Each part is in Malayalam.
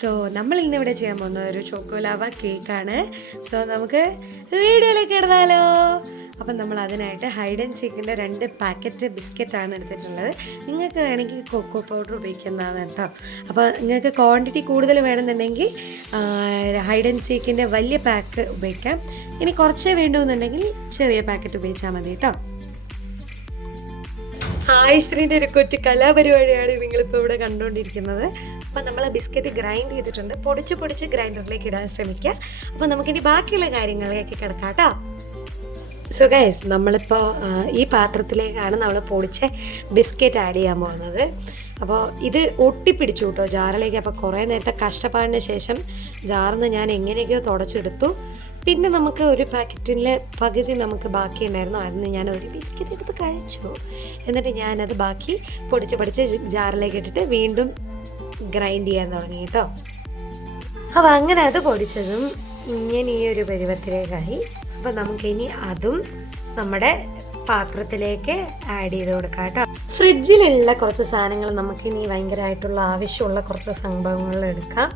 സോ നമ്മൾ ഇന്നിവിടെ ചെയ്യാൻ പോകുന്ന ഒരു ചോക്കോലാവ കേക്കാണ്. സോ നമുക്ക് വീഡിയോയിലേക്ക് ഇടാലോ. അപ്പം നമ്മൾ അതിനായിട്ട് ഹൈഡ് ആൻഡ് സീക്കിൻ്റെ 2 പാക്കറ്റ് ബിസ്ക്കറ്റാണ് എടുത്തിട്ടുള്ളത്. നിങ്ങൾക്ക് വേണമെങ്കിൽ കൊക്കോ പൗഡർ ഉപയോഗിക്കുന്നതാണ് കേട്ടോ. അപ്പോൾ നിങ്ങൾക്ക് ക്വാണ്ടിറ്റി കൂടുതൽ വേണമെന്നുണ്ടെങ്കിൽ ഹൈഡ് ആൻഡ് സീക്കിൻ്റെ വലിയ പാക്ക് ഉപയോഗിക്കാം. ഇനി കുറച്ചേ വേണ്ടുമെന്നുണ്ടെങ്കിൽ ചെറിയ പാക്കറ്റ് ഉപയോഗിച്ചാൽ മതി കേട്ടോ. ആയിശ്രീൻ്റെ ഒരു കൊച്ചു കലാപരിപാടിയാണ് നിങ്ങളിപ്പോൾ ഇവിടെ കണ്ടുകൊണ്ടിരിക്കുന്നത്. അപ്പോൾ നമ്മൾ ബിസ്ക്കറ്റ് ഗ്രൈൻഡ് ചെയ്തിട്ടുണ്ട്. പൊടിച്ച് ഗ്രൈൻഡറിലേക്ക് ഇടാൻ ശ്രമിക്കുക. അപ്പോൾ നമുക്കിനി ബാക്കിയുള്ള കാര്യങ്ങളിലേക്ക് കിടക്കാം കേട്ടോ. സോ ഗൈസ്, നമ്മളിപ്പോൾ ഈ പാത്രത്തിലേക്കാണ് നമ്മൾ പൊടിച്ച ബിസ്ക്കറ്റ് ആഡ് ചെയ്യാൻ പോകുന്നത്. അപ്പോൾ ഇത് ഒട്ടിപ്പിടിച്ചു കേട്ടോ ജാറിലേക്ക്. അപ്പോൾ കുറേ നേരത്തെ കഷ്ടപ്പാടിന് ശേഷം ജാറിന്ന് ഞാൻ എങ്ങനെയൊക്കെയോ തുടച്ചെടുത്തു. പിന്നെ നമുക്ക് ഒരു പാക്കറ്റിലെ പകുതി നമുക്ക് ബാക്കി ഉണ്ടായിരുന്നു. അതിന് ഞാൻ ഒരു ബിസ്ക്കറ്റ് എടുത്ത് കഴിച്ചു. എന്നിട്ട് ഞാനത് ബാക്കി പൊടിച്ച് ജാറിലേക്ക് ഇട്ടിട്ട് വീണ്ടും ഗ്രൈൻഡ് ചെയ്യാൻ തുടങ്ങി കേട്ടോ. അപ്പോൾ അങ്ങനെ അത് പൊടിച്ചതും ഇങ്ങനെ ഈ ഒരു പരുവത്തിലേക്കായി. അപ്പോൾ നമുക്കിനി അതും നമ്മുടെ പാത്രത്തിലേക്ക് ആഡ് ചെയ്ത് കൊടുക്കാം കേട്ടോ. ഫ്രിഡ്ജിലുള്ള കുറച്ച് സാധനങ്ങൾ നമുക്കിനി ഭയങ്കരമായിട്ടുള്ള ആവശ്യമുള്ള കുറച്ച് സംഭവങ്ങൾ എടുക്കാം.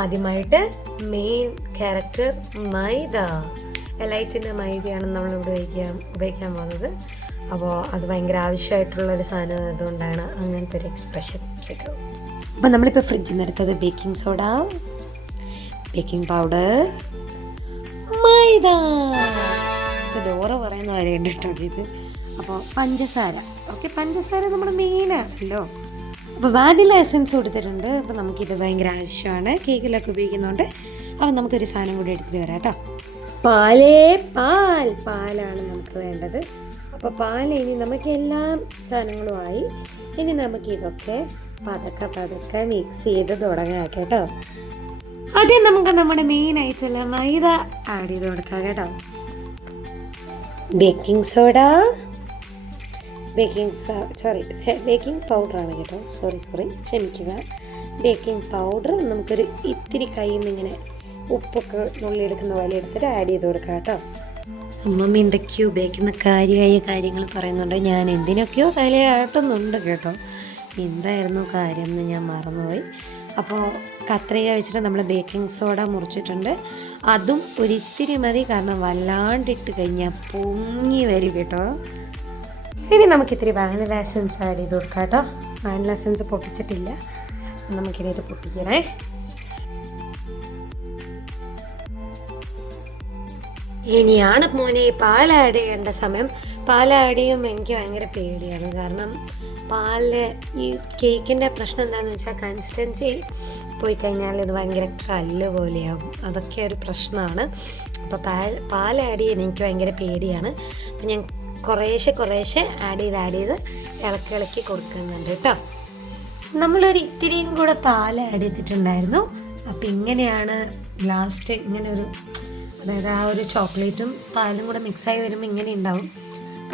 ആദ്യമായിട്ട് മെയിൻ ക്യാരക്ടർ മൈദ. എലൈറ്റിൻ്റെ മൈദയാണ് നമ്മളിവിടെ ഉപയോഗിക്കാൻ പോകുന്നത്. അപ്പോൾ അത് ഭയങ്കര ആവശ്യമായിട്ടുള്ളൊരു സാധനം ആയതുകൊണ്ടാണ് അങ്ങനത്തെ ഒരു എക്സ്പ്രഷൻ കേട്ടോ. അപ്പോൾ നമ്മളിപ്പോൾ ഫ്രിഡ്ജിൽ നിന്ന് എടുത്തത് ബേക്കിംഗ് സോഡ, ബേക്കിംഗ് പൗഡർ, മൈദ. ഇപ്പോൾ ഡോറ പറയുന്ന കാര്യമുണ്ട് കേട്ടോ ഇത്. അപ്പോൾ പഞ്ചസാര. ഓക്കെ, പഞ്ചസാര നമ്മുടെ മെയിനാണല്ലോ. അപ്പോൾ വാനില എസൻസ് കൊടുത്തിട്ടുണ്ട്. അപ്പോൾ നമുക്കിത് ഭയങ്കര ആവശ്യമാണ് കേക്കിലൊക്കെ ഉപയോഗിക്കുന്നതുകൊണ്ട്. അപ്പോൾ നമുക്കൊരു സാധനം കൂടി എടുത്തിട്ട് വരാം കേട്ടോ. പാലാണ് നമുക്ക് വേണ്ടത്. അപ്പോൾ പാൽ ഇനി നമുക്ക് എല്ലാ സാധനങ്ങളുമായി. ഇനി നമുക്കിതൊക്കെ പതുക്കെ മിക്സ് ചെയ്ത് തുടങ്ങാം കേട്ടോ. ആദ്യം നമുക്ക് നമ്മുടെ മെയിനായിട്ടുള്ള മൈദ ആഡ് ചെയ്ത് കൊടുക്കാം കേട്ടോ. ബേക്കിംഗ് സോഡ, ബേക്കിംഗ് പൗഡറാണ് കേട്ടോ. സോറി ക്ഷമിക്കുക. ബേക്കിംഗ് പൗഡർ നമുക്കൊരു ഇത്തിരി കയ്യിൽ നിന്ന് ഇങ്ങനെ ഉപ്പൊക്കെ നുള്ളിയെടുക്കുന്ന പോലെ എടുത്തിട്ട് ആഡ് ചെയ്ത് കൊടുക്കാം കേട്ടോ. അമ്മമ്മ എന്തൊക്കെയോ ഉപയോഗിക്കുന്ന കാര്യങ്ങൾ പറയുന്നുണ്ട്. ഞാൻ എന്തിനൊക്കെയോ തലയാട്ടുന്നുണ്ട് കേട്ടോ. എന്തായിരുന്നു കാര്യം എന്ന് ഞാൻ മറന്നുപോയി. അപ്പോൾ കത്രിക വെച്ചിട്ട് നമ്മൾ ബേക്കിംഗ് സോഡ മുറിച്ചിട്ടുണ്ട്. അതും ഒരിത്തിരി മതി, കാരണം വല്ലാണ്ടിട്ട് കഴിഞ്ഞാൽ പൊങ്ങി വരും കേട്ടോ. ഇനി നമുക്കിത്തിരി വാനില എസൻസ് ആഡ് ചെയ്ത് കൊടുക്കാം കേട്ടോ. വാനില എസൻസ് പൊട്ടിച്ചിട്ടില്ല, നമുക്കിനി ഇത് പൊട്ടിക്കണേ. ഇനിയാണ് മോനെ പാൽ ആഡ് ചെയ്യേണ്ട സമയം. പാൽ ആഡ് ചെയ്യുമ്പോൾ എനിക്ക് ഭയങ്കര പേടിയാണ്. കാരണം പാലിലെ ഈ കേക്കിൻ്റെ പ്രശ്നം എന്താണെന്ന് വെച്ചാൽ കൺസിസ്റ്റൻസി പോയി കഴിഞ്ഞാൽ ഇത് ഭയങ്കര കല്ല് പോലെയാകും. അതൊക്കെ ഒരു പ്രശ്നമാണ്. അപ്പോൾ പാൽ ആഡ് ചെയ്യാൻ എനിക്ക് ഭയങ്കര പേടിയാണ്. അപ്പം ഞാൻ കുറേശ്ശെ ആഡ് ചെയ്ത് ഇളക്കി കൊടുക്കുന്നുണ്ട് കേട്ടോ. നമ്മളൊരു ഇത്തിരിയും കൂടെ പാൽ ആഡ് ചെയ്തിട്ടുണ്ടായിരുന്നു. അപ്പം ഇങ്ങനെയാണ് ലാസ്റ്റ് ഇങ്ങനെ ഒരു, അതായത് ആ ഒരു ചോക്ലേറ്റും പാലും കൂടെ മിക്സായി വരുമ്പോൾ ഇങ്ങനെ ഉണ്ടാവും.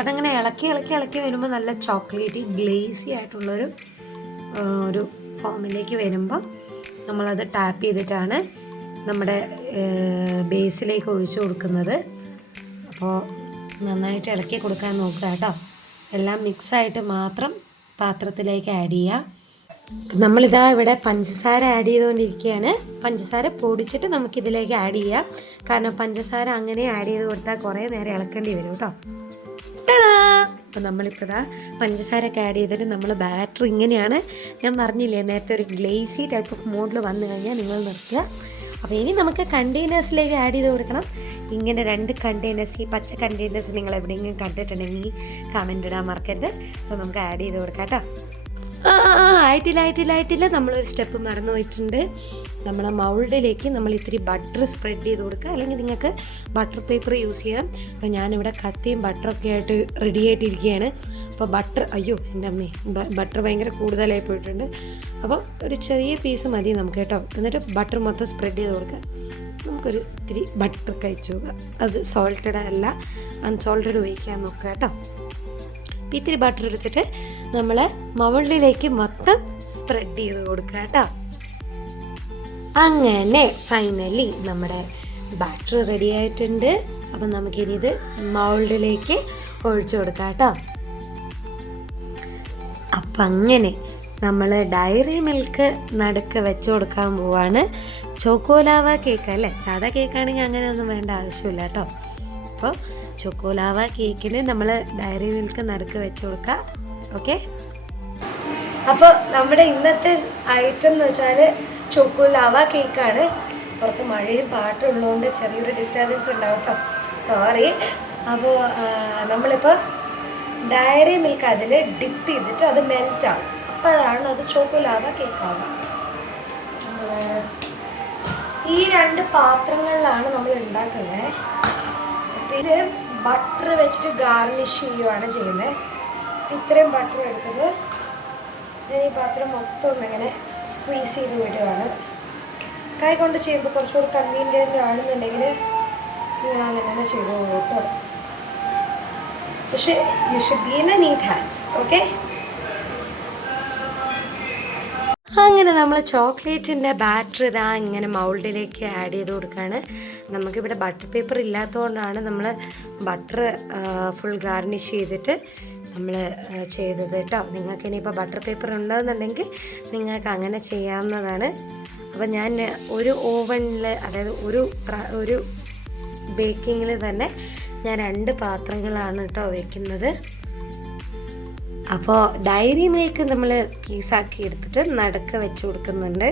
അതങ്ങനെ ഇളക്കി വരുമ്പോൾ നല്ല ചോക്ലേറ്റ് ഗ്ലേസി ആയിട്ടുള്ളൊരു ഒരു ഫോമിലേക്ക് വരുമ്പോൾ നമ്മളത് ടാപ്പ് ചെയ്തിട്ടാണ് നമ്മുടെ ബേസിലേക്ക് ഒഴിച്ചു കൊടുക്കുന്നത്. അപ്പോൾ നന്നായിട്ട് ഇളക്കി കൊടുക്കാൻ നോക്കുക കേട്ടോ. എല്ലാം മിക്സായിട്ട് മാത്രം പാത്രത്തിലേക്ക് ആഡ് ചെയ്യുക. നമ്മളിതാ ഇവിടെ പഞ്ചസാര ആഡ് ചെയ്തുകൊണ്ടിരിക്കുകയാണ്. പഞ്ചസാര പൊടിച്ചിട്ട് നമുക്കിതിലേക്ക് ആഡ് ചെയ്യാം. കാരണം പഞ്ചസാര അങ്ങനെ ആഡ് ചെയ്ത് കൊടുത്താൽ കുറേ നേരം ഇളക്കേണ്ടി വരും കേട്ടോ. അപ്പോൾ നമ്മളിപ്പോൾ ഇതാ പഞ്ചസാരയൊക്കെ ആഡ് ചെയ്തിട്ട് നമ്മൾ ബാറ്റർ ഇങ്ങനെയാണ്. ഞാൻ പറഞ്ഞില്ലേ നേരത്തെ ഒരു ഗ്ലേസി ടൈപ്പ് ഓഫ് മോഡിൽ വന്നു കഴിഞ്ഞാൽ നിങ്ങൾ നിർത്തുക. അപ്പോൾ ഇനി നമുക്ക് കണ്ടെയ്നേഴ്സിലേക്ക് ആഡ് ചെയ്ത് കൊടുക്കണം. ഇങ്ങനെ 2 കണ്ടെയ്നേഴ്സ്, ഈ പച്ച കണ്ടെയ്നേഴ്സ് നിങ്ങൾ എവിടെയെങ്കിലും കണ്ടിട്ടുണ്ടെങ്കിൽ കമൻറ്റ് ഇടാൻ മറക്കരുത്. സോ നമുക്ക് ആഡ് ചെയ്ത് കൊടുക്കാം കേട്ടോ. ആയിട്ടില്ല. നമ്മളൊരു സ്റ്റെപ്പ് മറന്നു പോയിട്ടുണ്ട്. നമ്മളെ മൗൾഡിലേക്ക് നമ്മൾ ഇത്തിരി ബട്ടർ സ്പ്രെഡ് ചെയ്ത് കൊടുക്കുക. അല്ലെങ്കിൽ നിങ്ങൾക്ക് ബട്ടർ പേപ്പർ യൂസ് ചെയ്യാം. അപ്പോൾ ഞാനിവിടെ കത്തിയും ബട്ടറൊക്കെ ആയിട്ട് റെഡി ആയിട്ടിരിക്കുകയാണ്. അപ്പോൾ അയ്യോ എൻ്റെ അമ്മേ, ബട്ടർ ഭയങ്കര കൂടുതലായി പോയിട്ടുണ്ട്. അപ്പോൾ ഒരു ചെറിയ പീസ് മതി നമുക്ക് കേട്ടോ. എന്നിട്ട് ബട്ടർ മൊത്തം സ്പ്രെഡ് ചെയ്ത് കൊടുക്കുക. നമുക്കൊരു ഇത്തിരി ബട്ടർ കഴിച്ചു നോക്കുക. അത് സോൾട്ടഡ് അല്ല, അൺസോൾട്ടഡ് ഉപയോഗിക്കാൻ നോക്കുക കേട്ടോ. ഇത്തിരി ബട്ടർ എടുത്തിട്ട് നമ്മൾ മൗൾഡിലേക്ക് മൊത്തം സ്പ്രെഡ് ചെയ്ത് കൊടുക്കുക കേട്ടോ. അങ്ങനെ ഫൈനലി നമ്മുടെ ബാറ്റർ റെഡി ആയിട്ടുണ്ട്. അപ്പം നമുക്കിനി ഇത് മൗൾഡിലേക്ക് ഒഴിച്ചു കൊടുക്കാം കേട്ടോ. അപ്പം അങ്ങനെ നമ്മൾ ഡയറി മിൽക്ക് നടുക്ക് വെച്ച് കൊടുക്കാൻ പോവാണ്. ചോക്കോലാവ കേക്ക് അല്ലേ, സാധാ കേക്കാണെങ്കിൽ അങ്ങനെയൊന്നും വേണ്ട ആവശ്യമില്ല കേട്ടോ. അപ്പോൾ ചോക്കോലാവ കേക്കിന് നമ്മൾ ഡയറി മിൽക്ക് നടുക്ക് വെച്ച് കൊടുക്കുക. ഓക്കെ, അപ്പോൾ നമ്മുടെ ഇന്നത്തെ ഐറ്റം എന്ന് വെച്ചാൽ ചോക്കോലാവ കേക്കാണ്. പുറത്ത് മഴയും പാട്ടും ഉള്ളതുകൊണ്ട് ചെറിയൊരു ഡിസ്റ്റർബൻസ് ഉണ്ടാവും കേട്ടോ, സോറി. അപ്പോൾ നമ്മളിപ്പോൾ ഡയറി മിൽക്ക് അതിൽ ഡിപ്പ് ചെയ്തിട്ട് അത് മെൽറ്റാവും. അപ്പോഴാണ് അത് ചോക്കോലാവ കേക്കാവുക. ഈ 2 പാത്രങ്ങളിലാണ് നമ്മൾ ഉണ്ടാക്കുന്നത്. പിന്നെ ബട്ടർ വെച്ചിട്ട് ഗാർണിഷ് ചെയ്യുകയാണ് ചെയ്യുന്നത്. ഇത്രയും ബട്ടർ എടുത്തിട്ട് ഞാൻ ഈ പാത്രം മൊത്തം ഒന്നിങ്ങനെ സ്ക്വീസ് ചെയ്ത് വിടുകയാണ്. കൈ കൊണ്ട് ചെയ്യുമ്പോൾ കുറച്ചുകൂടി കൺവീനിയൻ്റ് ആണെന്നുണ്ടെങ്കിൽ ഞാൻ അങ്ങനെ ചെയ്തോളൂ കേട്ടോ. പക്ഷേ you should be in a neat hands. Okay, അങ്ങനെ നമ്മൾ ചോക്ലേറ്റിൻ്റെ ബാറ്റർ ഇതാ ഇങ്ങനെ മൗൾഡിലേക്ക് ആഡ് ചെയ്ത് കൊടുക്കുകയാണ്. നമുക്കിവിടെ ബട്ടർ പേപ്പർ ഇല്ലാത്തതുകൊണ്ടാണ് നമ്മൾ ബട്ടർ ഫുൾ ഗാർണിഷ് ചെയ്തിട്ട് നമ്മൾ ചെയ്തത് കേട്ടോ. നിങ്ങൾക്ക് ഇനിയിപ്പോൾ ബട്ടർ പേപ്പർ ഉണ്ടെന്നുണ്ടെങ്കിൽ നിങ്ങൾക്ക് അങ്ങനെ ചെയ്യാവുന്നതാണ്. അപ്പോൾ ഞാൻ ഒരു ഓവനിൽ, അതായത് ഒരു ബേക്കിങ്ങിൽ തന്നെ ഞാൻ 2 പാത്രങ്ങളാണ് കേട്ടോ വയ്ക്കുന്നത്. അപ്പോൾ ഡയറി മിൽക്ക് നമ്മൾ പീസാക്കി എടുത്തിട്ട് നടുക്ക് വെച്ച് കൊടുക്കുന്നുണ്ട്.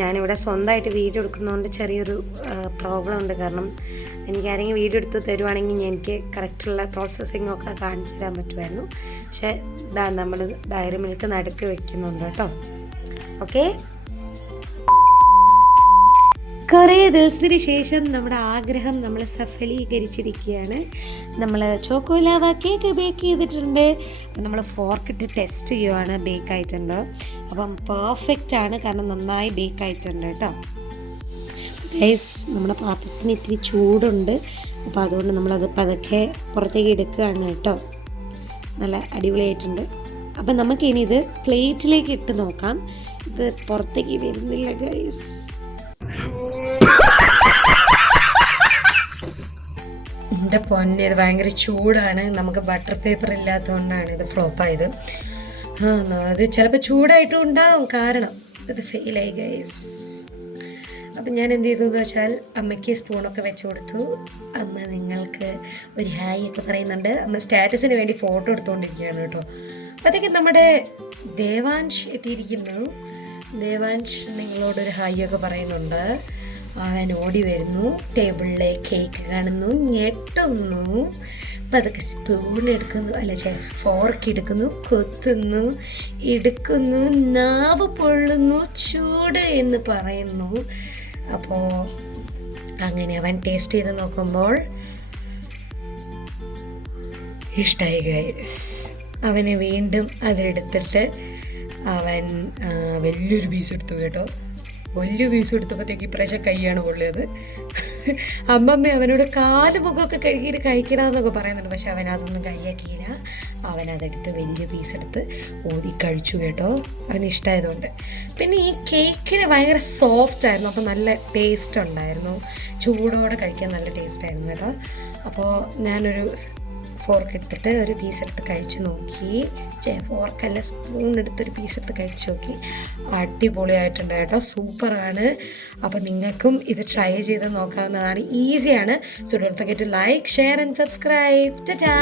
ഞാനിവിടെ സ്വന്തമായിട്ട് വീഡിയോ എടുക്കുന്നതുകൊണ്ട് ചെറിയൊരു പ്രോബ്ലം ഉണ്ട്. കാരണം എനിക്കാരെങ്കിലും വീഡിയോ എടുത്ത് തരുവാണെങ്കിൽ എനിക്ക് കറക്റ്റുള്ള പ്രോസസ്സിങ്ങൊക്കെ കാണിച്ചു തരാൻ പറ്റുമായിരുന്നു. പക്ഷേ നമ്മൾ ഡയറി മിൽക്ക് നടുക്ക് വെക്കുന്നുണ്ട് കേട്ടോ. ഓക്കെ, കുറേ ദിവസത്തിന് ശേഷം നമ്മുടെ ആഗ്രഹം നമ്മൾ സഫലീകരിച്ചിരിക്കുകയാണ്. നമ്മൾ ചോക്കോലാവ കേക്ക് ബേക്ക് ചെയ്തിട്ടുണ്ട്. നമ്മൾ ഫോർക്കിട്ട് ടെസ്റ്റ് ചെയ്യുവാണ് ബേക്ക് ആയിട്ടുണ്ട്. അപ്പം പെർഫെക്റ്റ് ആണ്, കാരണം നന്നായി ബേക്ക് ആയിട്ടുണ്ട് കേട്ടോ. ഗൈസ്, നമ്മുടെ പാത്രത്തിന് ഇത്തിരി ചൂടുണ്ട്. അപ്പോൾ അതുകൊണ്ട് നമ്മളത് പതുക്കെ പുറത്തേക്ക് എടുക്കുകയാണ് കേട്ടോ. നല്ല അടിപൊളിയായിട്ടുണ്ട്. അപ്പം നമുക്കിനി ഇത് പ്ലേറ്റിലേക്ക് ഇട്ട് നോക്കാം. ഇത് പുറത്തേക്ക് വരുന്നില്ല ഗൈസ്. എൻ്റെ പൊന്നെ, ഇത് ഭയങ്കര ചൂടാണ്. നമുക്ക് ബട്ടർ പേപ്പർ ഇല്ലാത്തതുകൊണ്ടാണ് ഇത് ഫ്ലോപ്പായത്. അത് ചിലപ്പോൾ ചൂടായിട്ടും ഉണ്ടാവും, കാരണം ഇത് ഫെയിലായി ഗൈസ്. അപ്പം ഞാൻ എന്ത് ചെയ്തു എന്ന് വെച്ചാൽ അമ്മയ്ക്ക് സ്പൂണൊക്കെ വെച്ച് കൊടുത്തു. അമ്മ നിങ്ങൾക്ക് ഒരു ഹായ് ഒക്കെ പറയുന്നുണ്ട്. അമ്മ സ്റ്റാറ്റസിന് വേണ്ടി ഫോട്ടോ എടുത്തുകൊണ്ടിരിക്കുകയാണ് കേട്ടോ. അപ്പോഴത്തേക്കും നമ്മുടെ ദേവാൻഷ് എത്തിയിരിക്കുന്നു. ദേവാൻഷ് നിങ്ങളോടൊരു ഹായ് ഒക്കെ പറയുന്നുണ്ട്. അവൻ ഓടി വരുന്നു, ടേബിളിലെ കേക്ക് കാണുന്നു, ഞെട്ടുന്നു. അപ്പം അതൊക്കെ സ്പൂൺ എടുക്കുന്നു, അല്ല ഫോർക്ക് എടുക്കുന്നു, കൊത്തുന്നു, എടുക്കുന്നു, നാവ് പൊള്ളുന്നു, ചൂട് എന്ന് പറയുന്നു. അപ്പോൾ അങ്ങനെ അവൻ ടേസ്റ്റ് ചെയ്ത് നോക്കുമ്പോൾ ഇഷ്ടമായി ഗൈസ്. അവന് വീണ്ടും അതെടുത്തിട്ട് അവൻ വലിയൊരു പീസ് എടുത്തു കേട്ടോ. വലിയ പീസ് എടുത്തപ്പോഴത്തേക്ക് ഇപ്രാവശ്യം കൈയാണ് പൊള്ളിയത്. അമ്മമ്മ അവനോട് കാല് മുഖമൊക്കെ കഴുകിയിട്ട് കഴിക്കണമെന്നൊക്കെ പറയുന്നുണ്ട്. പക്ഷെ അവൻ അതൊന്നും കൈയാക്കിയില്ല. അവനതെടുത്ത് വലിയ പീസ് എടുത്ത് ഊതി കഴിച്ചു കേട്ടോ, അവന് ഇഷ്ടമായതുകൊണ്ട്. പിന്നെ ഈ കേക്കിന് ഭയങ്കര സോഫ്റ്റ് ആയിരുന്നു, അപ്പോൾ നല്ല ടേസ്റ്റ് ഉണ്ടായിരുന്നു. ചൂടോടെ കഴിക്കാൻ നല്ല ടേസ്റ്റ് ആയിരുന്നു കേട്ടോ. അപ്പോൾ ഞാനൊരു ഫോർക്ക് എടുത്തിട്ട് ഒരു പീസ് എടുത്ത് കഴിച്ച് നോക്കി. ഫോർക്കല്ല, സ്പൂൺ എടുത്തൊരു പീസ് എടുത്ത് കഴിച്ച് നോക്കി. അടിപൊളിയായിട്ടുണ്ട് കേട്ടോ, സൂപ്പറാണ്. അപ്പോൾ നിങ്ങൾക്കും ഇത് ട്രൈ ചെയ്ത് നോക്കാവുന്നതാണ്, ഈസിയാണ്. So don't forget to like, share and subscribe. Tata.